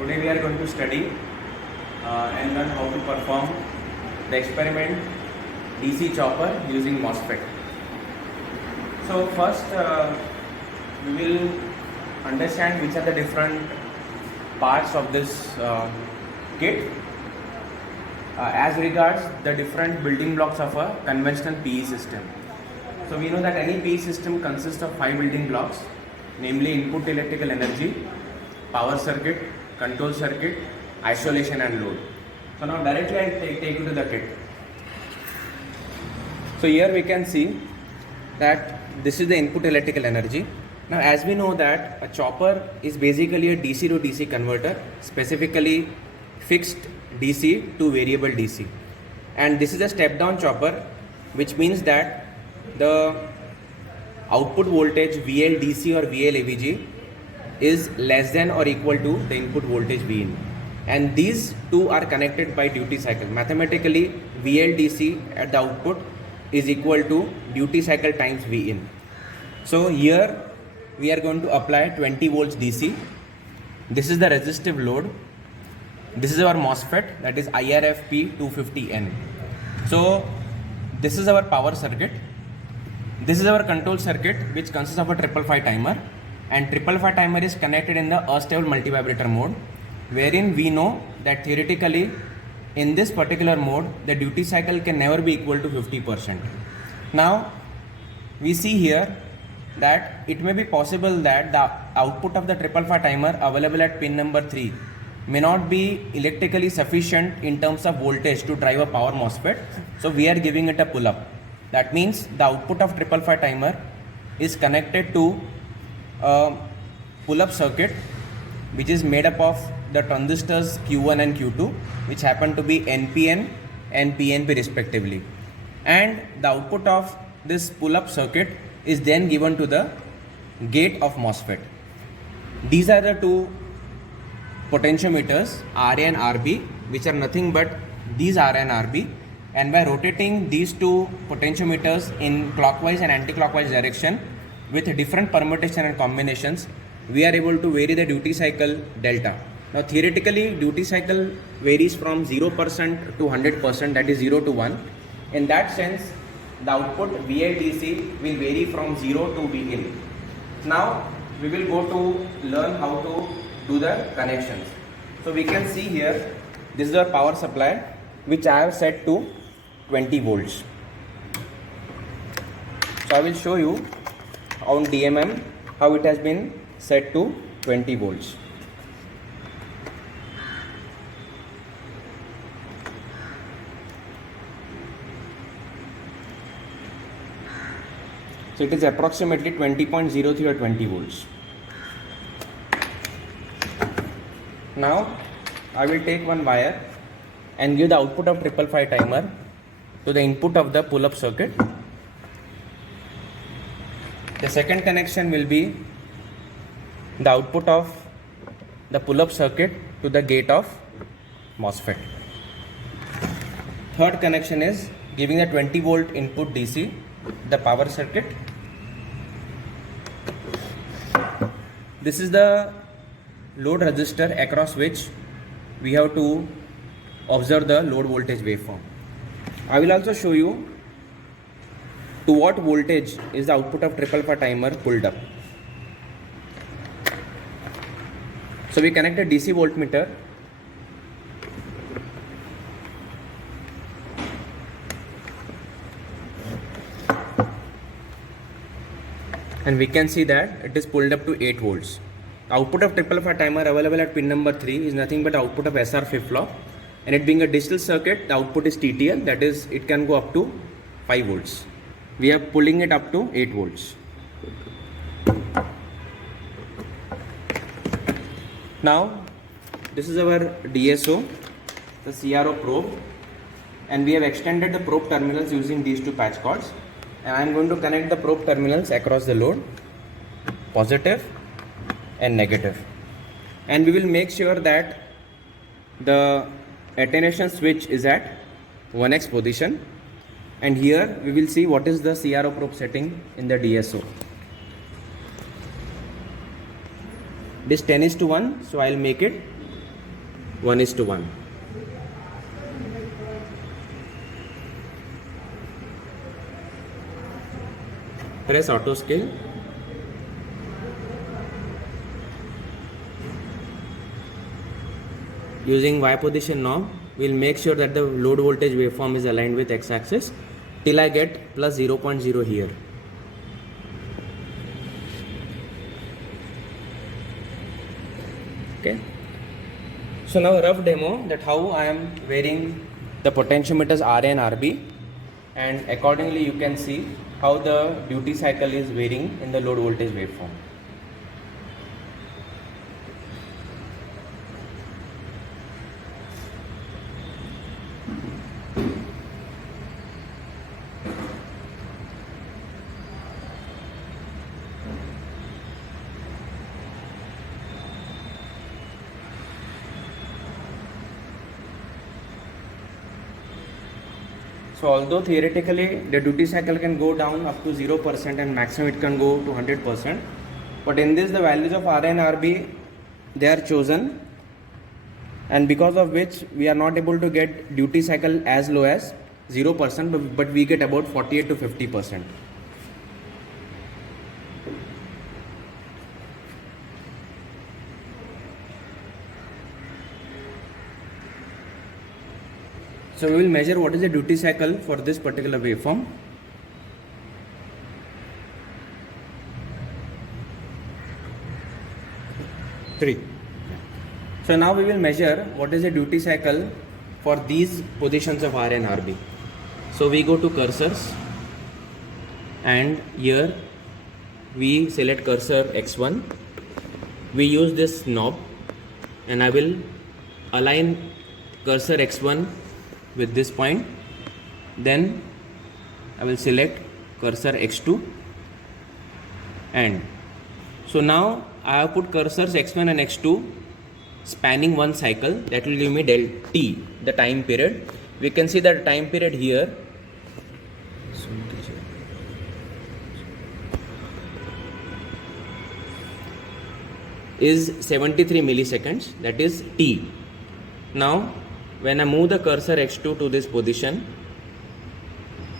Today we are going to study and learn how to perform the experiment DC chopper using MOSFET. So first we will understand which are the different parts of this kit as regards the different building blocks of a conventional PE system. So we know that any PE system consists of 5 building blocks, namely input electrical energy, power circuit, control circuit, isolation and load. So now directly I take you to the kit. So here we can see that this is the input electrical energy. Now as we know that a chopper is basically a DC to DC converter, specifically fixed DC to variable DC. And this is a step down chopper, which means that the output voltage VLDC or VLAVG is less than or equal to the input voltage Vin, and these two are connected by duty cycle. Mathematically, VLDC at the output is equal to duty cycle times Vin. So here we are going to apply 20 volts DC. This is the resistive load. This is our MOSFET, that is IRFP 250N. So this is our power circuit. This is our control circuit, which consists of a 555 timer, and 555 timer is connected in the astable multivibrator mode, wherein we know that theoretically in this particular mode the duty cycle can never be equal to 50%. Now we see here that it may be possible that the output of the 555 timer available at pin number 3 may not be electrically sufficient in terms of voltage to drive a power MOSFET, so we are giving it a pull-up. That means the output of 555 timer is connected to a pull-up circuit, which is made up of the transistors Q1 and Q2, which happen to be NPN and PNP respectively. And the output of this pull-up circuit is then given to the gate of MOSFET. These are the two potentiometers, RA and RB, which are nothing but these RA and RB. And by rotating these two potentiometers in clockwise and anti-clockwise direction with different permutation and combinations, we are able to vary the duty cycle delta. Now theoretically, duty cycle varies from 0% to 100%, that is 0 to 1. In that sense, the output VLDC will vary from 0 to Vin. Now we will go to learn how to do the connections. So we can see here, this is our power supply, which I have set to 20 volts. So I will show you on DMM how it has been set to 20 volts. So it is approximately 20.03 or 20 volts. Now I will take one wire and give the output of 555 timer to the input of the pull-up circuit. The second connection will be the output of the pull-up circuit to the gate of MOSFET. Third connection is giving the 20 volt input DC, the power circuit. This is the load resistor across which we have to observe the load voltage waveform. I will also show you to what voltage is the output of 555 timer pulled up. So we connect a DC voltmeter . And we can see that it is pulled up to 8 volts. The output of 555 timer available at pin number 3 is nothing but output of SR flip-flop, and it being a digital circuit, the output is TTL, that is it can go up to 5 volts. We are pulling it up to 8 volts. Now this is our DSO, the CRO probe, and we have extended the probe terminals using these two patch cords, and I am going to connect the probe terminals across the load, positive and negative, and we will make sure that the attenuation switch is at 1x position, and here we will see what is the CRO probe setting in the DSO. It is 10:1, so I will make it 1:1. Press auto scale. Using Y position knob, we'll make sure that the load voltage waveform is aligned with x-axis till I get plus 0.0 here. Okay. So now a rough demo that how I am varying the potentiometers RA and RB, and accordingly you can see how the duty cycle is varying in the load voltage waveform. So although theoretically the duty cycle can go down up to 0% and maximum it can go to 100%, but in this the values of RA and RB, they are chosen, and because of which we are not able to get duty cycle as low as 0%, but we get about 48 to 50%. So we will measure what is the duty cycle for this particular waveform. So now we will measure what is the duty cycle for these positions of R and RB. So we go to cursors, and here we select cursor X1. We use this knob, and I will align cursor X1 with this point. Then I will select cursor X2, and so now I have put cursors X1 and X2 spanning one cycle. That will give me del T, the time period. We can see that time period here is 73 milliseconds, that is T. Now when I move the cursor X2 to this position,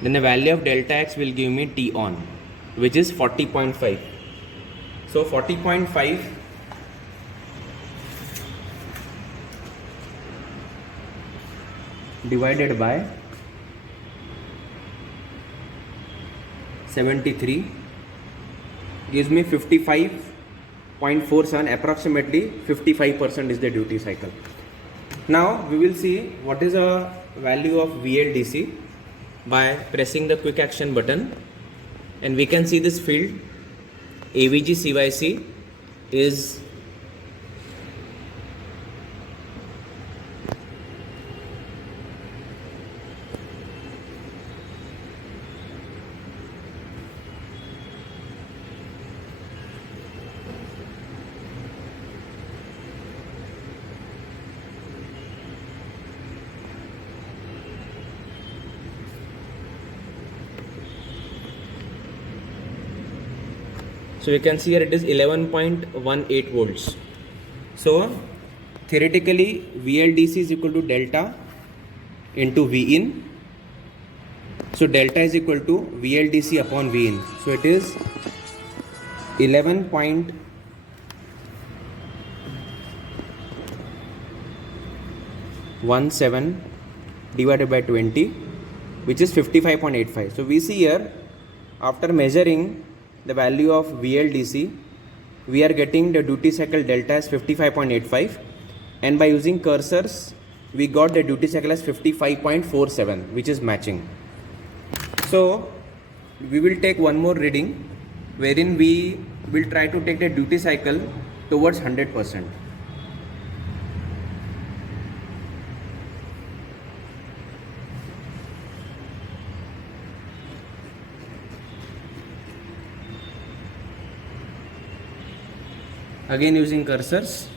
then the value of delta X will give me T on, which is 40.5. So 40.5 divided by 73 gives me 55.47, approximately 55% is the duty cycle. Now we will see what is a value of VLDC by pressing the quick action button, and we can see this field AVG CYC is so you can see here it is 11.18 volts. So theoretically VLDC is equal to delta into Vin. So delta is equal to VLDC upon Vin. So it is 11.17 divided by 20, which is 55.85. So we see here, after measuring the value of VLDC, we are getting the duty cycle delta as 55.85, and by using cursors we got the duty cycle as 55.47, which is matching. So we will take one more reading wherein we will try to take the duty cycle towards 100%. Again using cursors.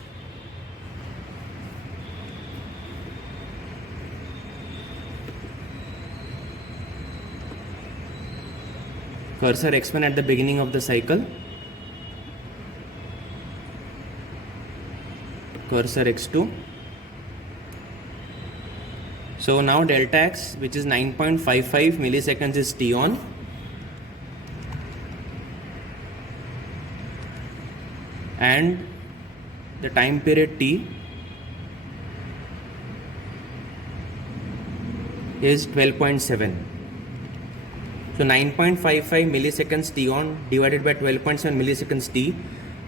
Cursor X1 at the beginning of the cycle. Cursor X2. So now delta x, which is 9.55 milliseconds, is t on. And the time period t is 12.7. So 9.55 milliseconds t on divided by 12.7 milliseconds t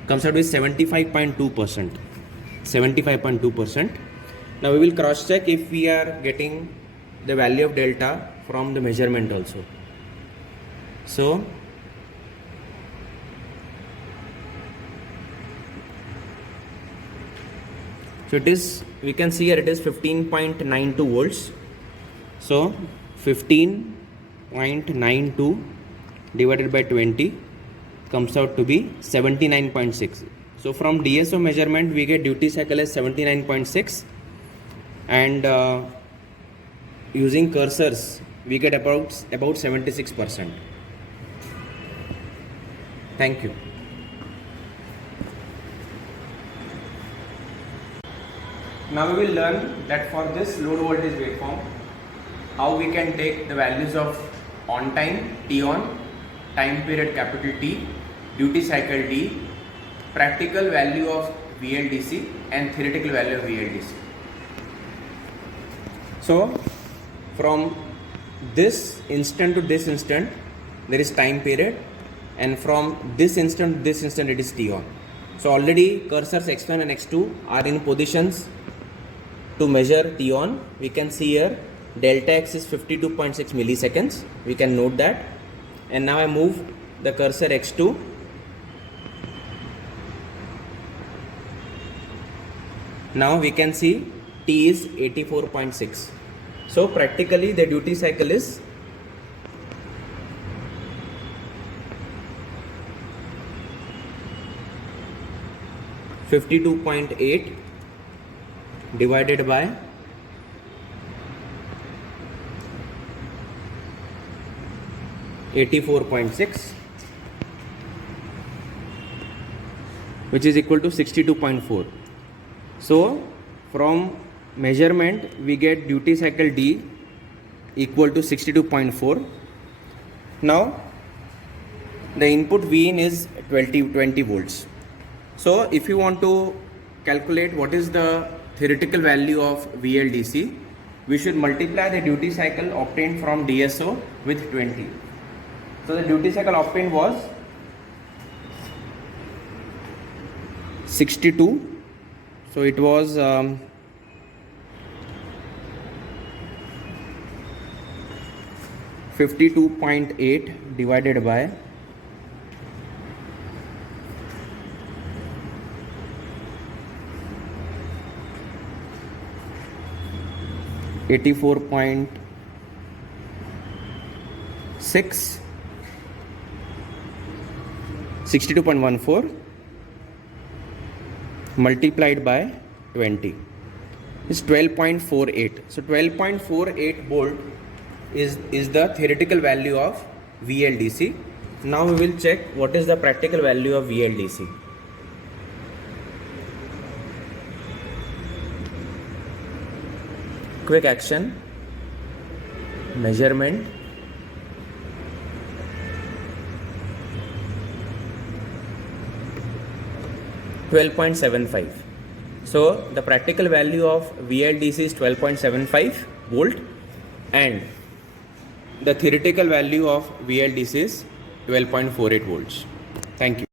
comes out with 75.2%. 75.2%. Now we will cross check if we are getting the value of delta from the measurement also. So it is, we can see here it is 15.92 volts. So 15.92 divided by 20 comes out to be 79.6. So from DSO measurement we get duty cycle as 79.6, and using cursors we get about 76%. Thank you. Now we will learn that for this load voltage waveform, how we can take the values of on time T on, time period capital T, duty cycle D, practical value of VLDC and theoretical value of VLDC. So from this instant to this instant there is time period, and from this instant to this instant it is T on. So already cursors x1 and x2 are in positions to measure T on. We can see here delta x is 52.6 milliseconds. We can note that. And now I move the cursor x2. Now we can see T is 84.6. So practically the duty cycle is 52.8 divided by 84.6, which is equal to 62.4. So from measurement we get duty cycle D equal to 62.4. Now the input Vin is 20 volts. So if you want to calculate what is the theoretical value of VLDC, we should multiply the duty cycle obtained from DSO with 20. So the duty cycle obtained was 62. So it was 52.8 divided by 84.6 62.14 multiplied by 20 is 12.48. So 12.48 volt is the theoretical value of VLDC. Now we will check what is the practical value of VLDC. Quick action, measurement, $12.75. So the practical value of VLDC is 12.75 volt and the theoretical value of VLDC is 12.48 volts. Thank you.